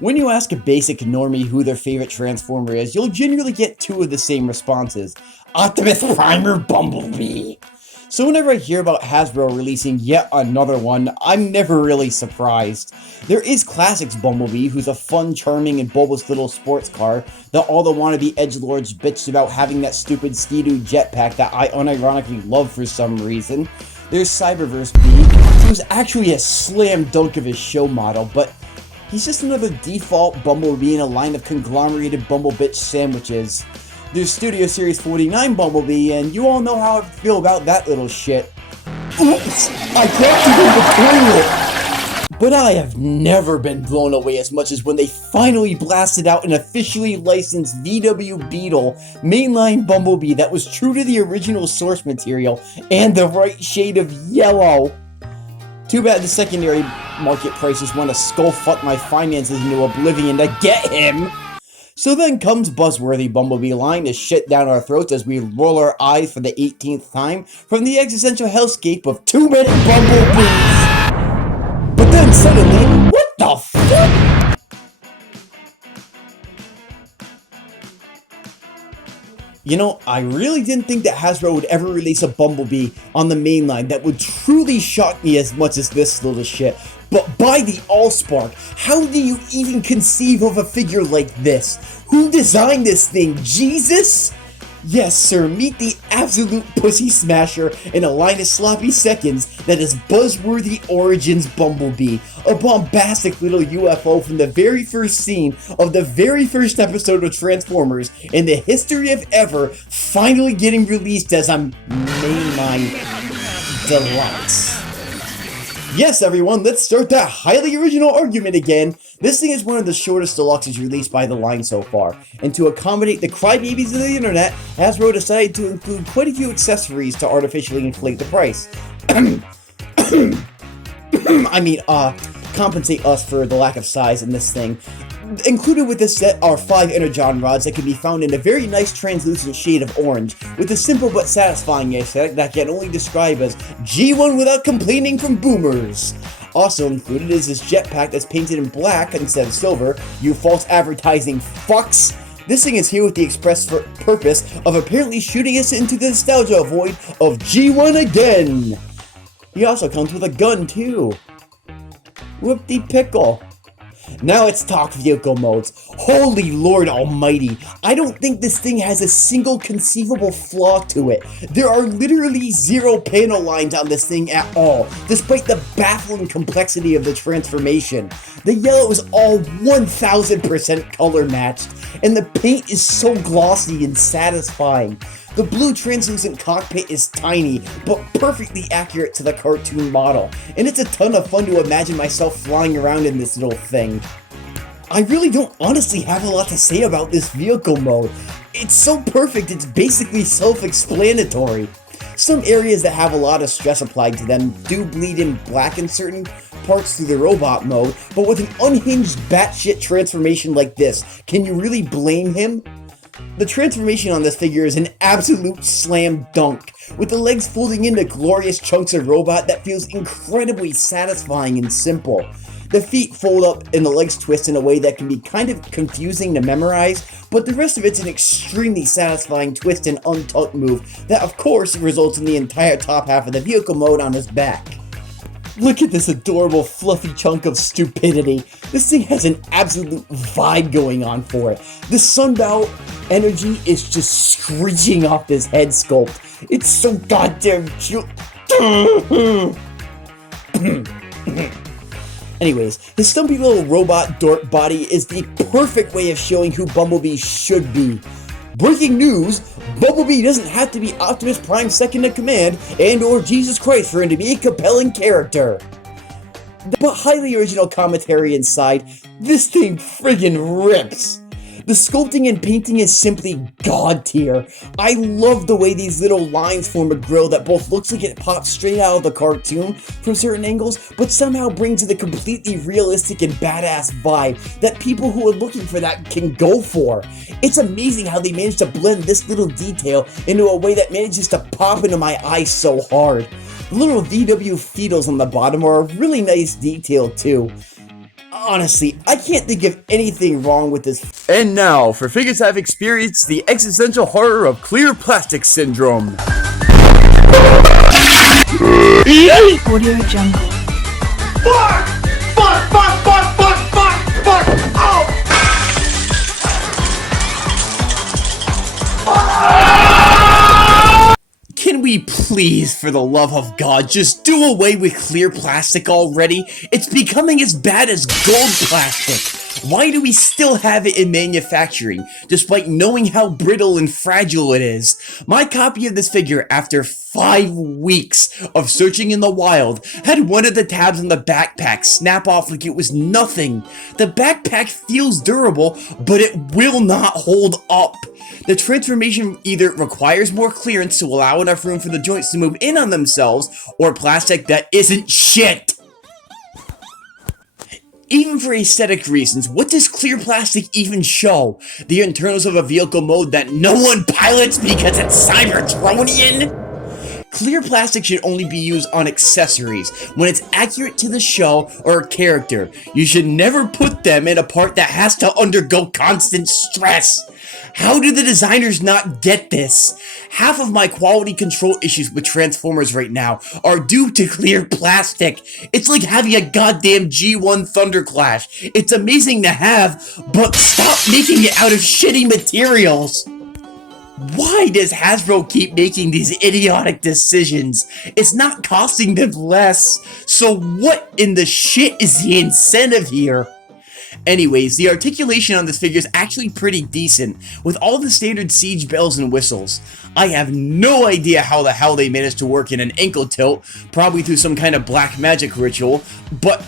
When you ask a basic normie who their favorite Transformer is, you'll generally get two of the same responses. Optimus Prime or Bumblebee. So whenever I hear about Hasbro releasing yet another one, I'm never really surprised. There is Classics Bumblebee, who's a fun, charming, and bulbous little sports car that all the wannabe edgelords bitched about having that stupid Ski-Doo jetpack that I unironically love for some reason. There's Cyberverse B, who's actually a slam dunk of his show model, but he's just another default Bumblebee in a line of conglomerated Bumblebitch sandwiches. There's Studio Series 49 Bumblebee, and you all know how I feel about that little shit. Oops! I dropped it in the toilet! But I have never been blown away as much as when they finally blasted out an officially licensed VW Beetle mainline Bumblebee that was true to the original source material and the right shade of yellow. Too bad the secondary market prices want to skull-fuck my finances into oblivion to get him! So then comes Buzzworthy Bumblebee line to shit down our throats as we roll our eyes for the 18th time from the existential hellscape of 2-minute Bumblebees! But then suddenly, what the fuck? You know, I really didn't think that Hasbro would ever release a Bumblebee on the mainline that would truly shock me as much as this little shit. But by the Allspark, how do you even conceive of a figure like this? Who designed this thing? Jesus? Yes, sir, meet the absolute pussy smasher in a line of sloppy seconds that is Buzzworthy Origins Bumblebee, a bombastic little UFO from the very first scene of the very first episode of Transformers in the history of ever, finally getting released as a mainline deluxe. Yes, everyone, let's start that highly original argument again. This thing is one of the shortest deluxes released by the line so far, and to accommodate the crybabies of the internet, Hasbro decided to include quite a few accessories to artificially inflate the price. Compensate us for the lack of size in this thing. Included with this set are 5 energon rods that can be found in a very nice translucent shade of orange, with a simple but satisfying aesthetic that can only describe as G1 without complaining from boomers. Also included is this jetpack that's painted in black instead of silver, you false advertising fucks. This thing is here with the express purpose of apparently shooting us into the nostalgia void of G1 again. He also comes with a gun too. Whoop-de-pickle. Now let's talk vehicle modes. Holy Lord Almighty, I don't think this thing has a single conceivable flaw to it. There are literally 0 panel lines on this thing at all, despite the baffling complexity of the transformation. The yellow is all 1000% color matched, and the paint is so glossy and satisfying. The blue translucent cockpit is tiny, but perfectly accurate to the cartoon model, and it's a ton of fun to imagine myself flying around in this little thing. I really don't honestly have a lot to say about this vehicle mode. It's so perfect, it's basically self-explanatory. Some areas that have a lot of stress applied to them do bleed in black in certain parts through the robot mode, but with an unhinged batshit transformation like this, can you really blame him? The transformation on this figure is an absolute slam dunk, with the legs folding into glorious chunks of robot that feels incredibly satisfying and simple. The feet fold up and the legs twist in a way that can be kind of confusing to memorize, but the rest of it's an extremely satisfying twist and untuck move that of course results in the entire top half of the vehicle mode on his back. Look at this adorable fluffy chunk of stupidity. This thing has an absolute vibe going on for it. The sunbow energy is just screeching off this head sculpt. It's so goddamn cute. Anyways, his stumpy little robot dork body is the perfect way of showing who Bumblebee should be. Breaking news, Bumblebee doesn't have to be Optimus Prime's second in command and or Jesus Christ for him to be a compelling character. But highly original commentary inside, this thing friggin' rips. The sculpting and painting is simply god tier. I love the way these little lines form a grill that both looks like it pops straight out of the cartoon from certain angles, but somehow brings it a completely realistic and badass vibe that people who are looking for that can go for. It's amazing how they managed to blend this little detail into a way that manages to pop into my eye so hard. The little VW Feetles on the bottom are a really nice detail too. Honestly, I can't think of anything wrong with this. And now, for figures that have experienced the existential horror of clear plastic syndrome. Audio Jungle. Fuck! Fuck! Fuck! Fuck! Fuck! Fuck! Fuck! Oh! Can we please, for the love of God, just do away with clear plastic already? It's becoming as bad as gold plastic. Why do we still have it in manufacturing, despite knowing how brittle and fragile it is? My copy of this figure, after 5 weeks of searching in the wild, had one of the tabs on the backpack snap off like it was nothing. The backpack feels durable, but it will not hold up. The transformation either requires more clearance to allow enough room for the joints to move in on themselves, or plastic that isn't shit. Even for aesthetic reasons, what does clear plastic even show? The internals of a vehicle mode that no one pilots because it's Cybertronian? Clear plastic should only be used on accessories, when it's accurate to the show or character. You should never put them in a part that has to undergo constant stress. How do the designers not get this? Half of my quality control issues with Transformers right now are due to clear plastic. It's like having a goddamn G1 Thunderclash. It's amazing to have, but stop making it out of shitty materials. Why does Hasbro keep making these idiotic decisions? It's not costing them less. So what in the shit is the incentive here? Anyways, the articulation on this figure is actually pretty decent, with all the standard Siege bells and whistles. I have no idea how the hell they managed to work in an ankle tilt, probably through some kind of black magic ritual, but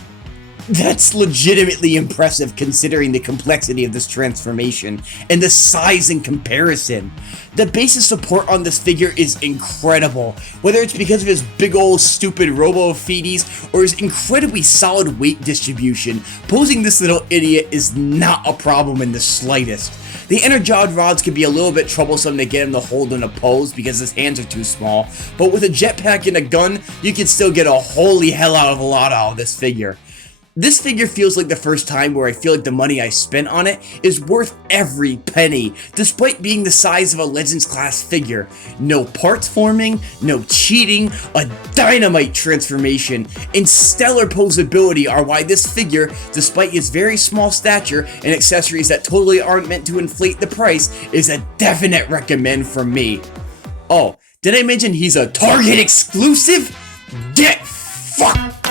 that's legitimately impressive considering the complexity of this transformation and the size in comparison. The basis support on this figure is incredible, whether it's because of his big old stupid robo-feeties or his incredibly solid weight distribution. Posing this little idiot is not a problem in the slightest. The inner jawed rods can be a little bit troublesome to get him to hold in a pose because his hands are too small, but with a jetpack and a gun, you can still get a holy hell out of a lot out of this figure. This figure feels like the first time where I feel like the money I spent on it is worth every penny, despite being the size of a Legends class figure. No parts forming, no cheating, a dynamite transformation, and stellar posability are why this figure, despite its very small stature and accessories that totally aren't meant to inflate the price, is a definite recommend from me. Oh, did I mention he's a Target exclusive? Get fucked!